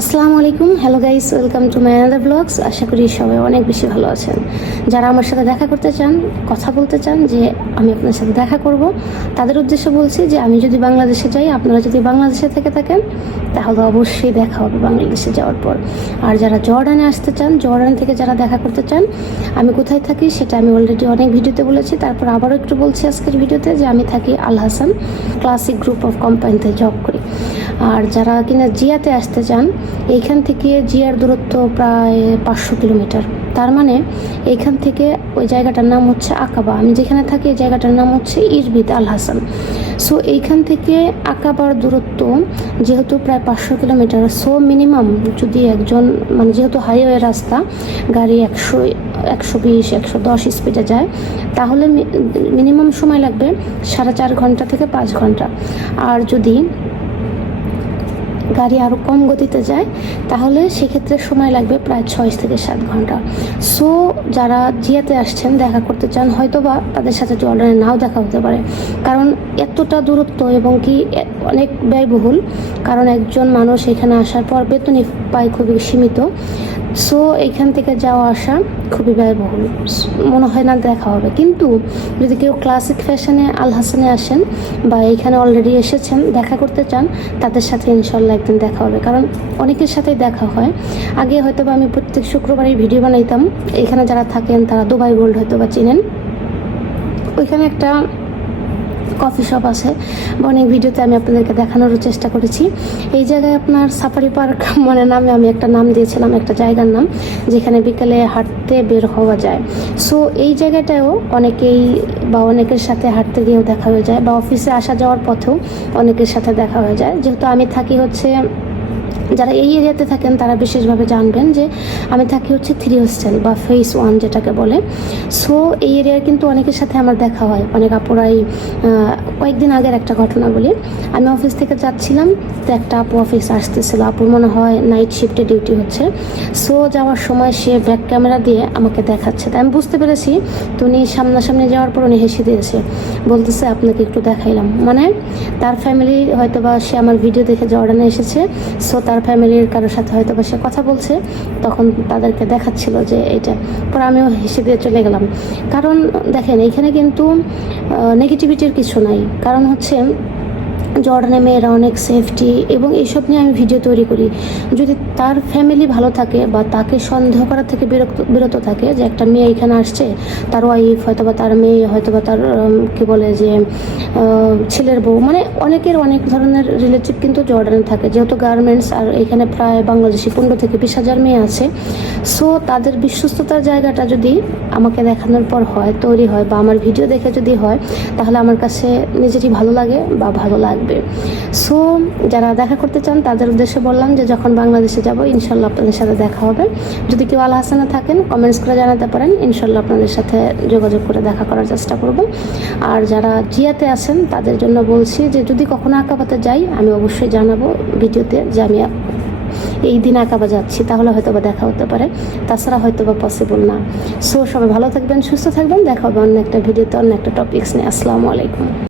আসসালামু আলাইকুম। Hello guys welcome to my another blogs আশা করি সবাই অনেক বেশি ভালো আছেন। যারা আমার সাথে দেখা করতে চান, কথা বলতে চান, যে আমি আপনার সাথে দেখা করব, তাদের উদ্দেশ্যে বলছি যে আমি যদি বাংলাদেশে যাই, আপনারা যদি বাংলাদেশে থেকে থাকেন, তাহলে অবশ্যই দেখা হবে বাংলাদেশে যাওয়ার পর। আর যারা জর্ডানে আসতে চান, জর্ডান থেকে যারা দেখা করতে চান, আমি কোথায় থাকি সেটা আমি অলরেডি অনেক ভিডিওতে বলেছি। তারপর আবারও একটু বলছি আজকের ভিডিওতে যে আমি থাকি Al Hasan classic group of কোম্পানিতে জব করি। আর যারা কিনা জিয়াতে আসতে চান, এইখান থেকে জিয়ার দূরত্ব প্রায় পাঁচশো কিলোমিটার। তার মানে এইখান থেকে ওই জায়গাটার নাম হচ্ছে আকাবা। আমি যেখানে থাকি, এই জায়গাটার নাম হচ্ছে ইরবিদ আল হাসান। সো এইখান থেকে আকাবার দূরত্ব যেহেতু প্রায় পাঁচশো কিলোমিটার সো মিনিমাম যদি একজন মানে যেহেতু হাইওয়ে রাস্তা, গাড়ি একশো একশো বিশ, একশো দশ স্পিডে যায়, তাহলে মিনিমাম সময় লাগবে সাড়ে চার ঘণ্টা থেকে পাঁচ ঘণ্টা। আর যদি গাড়ি আরও কম গতিতে যায়, তাহলে সেক্ষেত্রে সময় লাগবে প্রায় ছয় থেকে সাত ঘণ্টা। সো যারা জিয়াতে আসছেন, দেখা করতে চান হয়তো বা তাদের সাথে জর্ডানে নাও দেখা হতে পারে। কারণ এতটা দূরত্ব এবং কি অনেক ব্যয়বহুল। কারণ একজন মানুষ এখানে আসার পর বেতনই পায় খুবই সীমিত। সো এখান থেকে যাওয়া আসা খুবই ব্যয়বহুল। মনে হয় না দেখা হবে। কিন্তু যদি কেউ ক্লাসিক ফ্যাশনে আল হাসানে আসেন বা এখানে অলরেডি এসেছেন, দেখা করতে চান, তাদের সাথে ইনশাল্লাহ একদিন দেখা হবে। কারণ অনেকের সাথেই দেখা হয়। আগে হয়তো বা আমি প্রত্যেক শুক্রবারই ভিডিও বানাইতাম। এখানে যারা থাকেন, তারা দুবাই গোল্ড হয়তো বা চিনেন। ওইখানে একটা কফি শপ আছে। অনেক ভিডিওতে আমি আপনাদেরকে দেখানোরও চেষ্টা করেছি। এই জায়গায় আপনার সাফারি পার্ক মানে নামে আমি একটা নাম দিয়েছিলাম, একটা জায়গার নাম, যেখানে বিকেলে হাঁটতে বের হওয়া যায়। সো এই জায়গাটাও অনেকেই বা অনেকের সাথে হাঁটতে গিয়েও দেখা হয়ে যায় বা অফিসে আসা যাওয়ার পথেও অনেকের সাথে দেখা হয়ে যায়। যেহেতু আমি থাকি হচ্ছে যারা এই এরিয়াতে থাকেন, তারা বিশেষভাবে জানবেন যে আমি থাকি হচ্ছে থ্রি হোস্টেল বা ফেস ওয়ান যেটাকে বলে। সো এই এরিয়ার কিন্তু অনেকের সাথে আমার দেখা হয়। অনেক আপুরাই কয়েকদিন আগের একটা ঘটনা বলি। আমি অফিস থেকে যাচ্ছিলাম, তো একটা আপু অফিস আসতেছিল। আপুর মনে হয় নাইট শিফটে ডিউটি হচ্ছে। সো যাওয়ার সময় সে ব্যাক ক্যামেরা দিয়ে আমাকে দেখাচ্ছে। তাই আমি বুঝতে পেরেছি, তো উনি সামনাসামনি যাওয়ার পর উনি হেসে দিয়েছে। বলতেছে, আপনাকে একটু দেখাইলাম। মানে তার ফ্যামিলি হয়তো বা সে আমার ভিডিও দেখে জর্ডানে এসেছে। সো তার ফ্যামিলির কারোর সাথে হয়তো বা সে কথা বলছে, তখন তাদেরকে দেখাচ্ছিল যে এইটা। পরে আমিও হেসে দিয়ে চলে গেলাম। কারণ দেখেন এইখানে কিন্তু নেগেটিভিটির কিছু নাই। কারণ হচ্ছে জর্ডানে মেয়েরা অনেক সেফটি এবং এইসব নিয়ে আমি ভিডিও তৈরি করি। যদি তার ফ্যামিলি ভালো থাকে বা তাকে সন্দেহ করার থেকে বিরক্ত, বিরত থাকে যে একটা মেয়ে এখানে আসছে, তার ওয়াইফ হয়তো বা তার মেয়ে হয়তো বা তার কী বলে যে ছেলের বউ মানে অনেকের অনেক ধরনের রিলেটিভ কিন্তু জর্ডানে থাকে। যেহেতু গার্মেন্টস আর এখানে প্রায় বাংলাদেশি পনেরো থেকে বিশ হাজার মেয়ে আছে সো তাদের বিশ্বস্ততার জায়গাটা যদি আমাকে দেখানোর পর হয়, তৈরি হয় বা আমার ভিডিও দেখে যদি হয়, তাহলে আমার কাছে নিজেরই ভালো লাগে বা ভালো লাগবে সো যারা দেখা করতে চান, তাদের উদ্দেশ্যে বললাম যে যখন বাংলাদেশে যাব, ইনশাল্লাহ আপনাদের সাথে দেখা হবে। যদি কেউ আল হাসানে থাকেন কমেন্টস করে জানাতে পারেন। ইনশাল্লাহ আপনাদের সাথে যোগাযোগ করে দেখা করার চেষ্টা করব। আর যারা জিয়াতে আছেন, তাদের জন্য বলছি যে যদি কখনো আঁকাপাতে যাই, আমি অবশ্যই জানাব ভিডিওতে যে আমি এই দিন আঁকাবা যাচ্ছি। তাহলে হয়তো বা দেখা হতে পারে। তাছাড়া হয়তো বা পসিবল না। সো সবাই ভালো থাকবেন, সুস্থ থাকবেন। দেখা হবে অন্য একটা ভিডিওতে, অন্য একটা টপিক্স নিয়ে। আসসালামু আলাইকুম।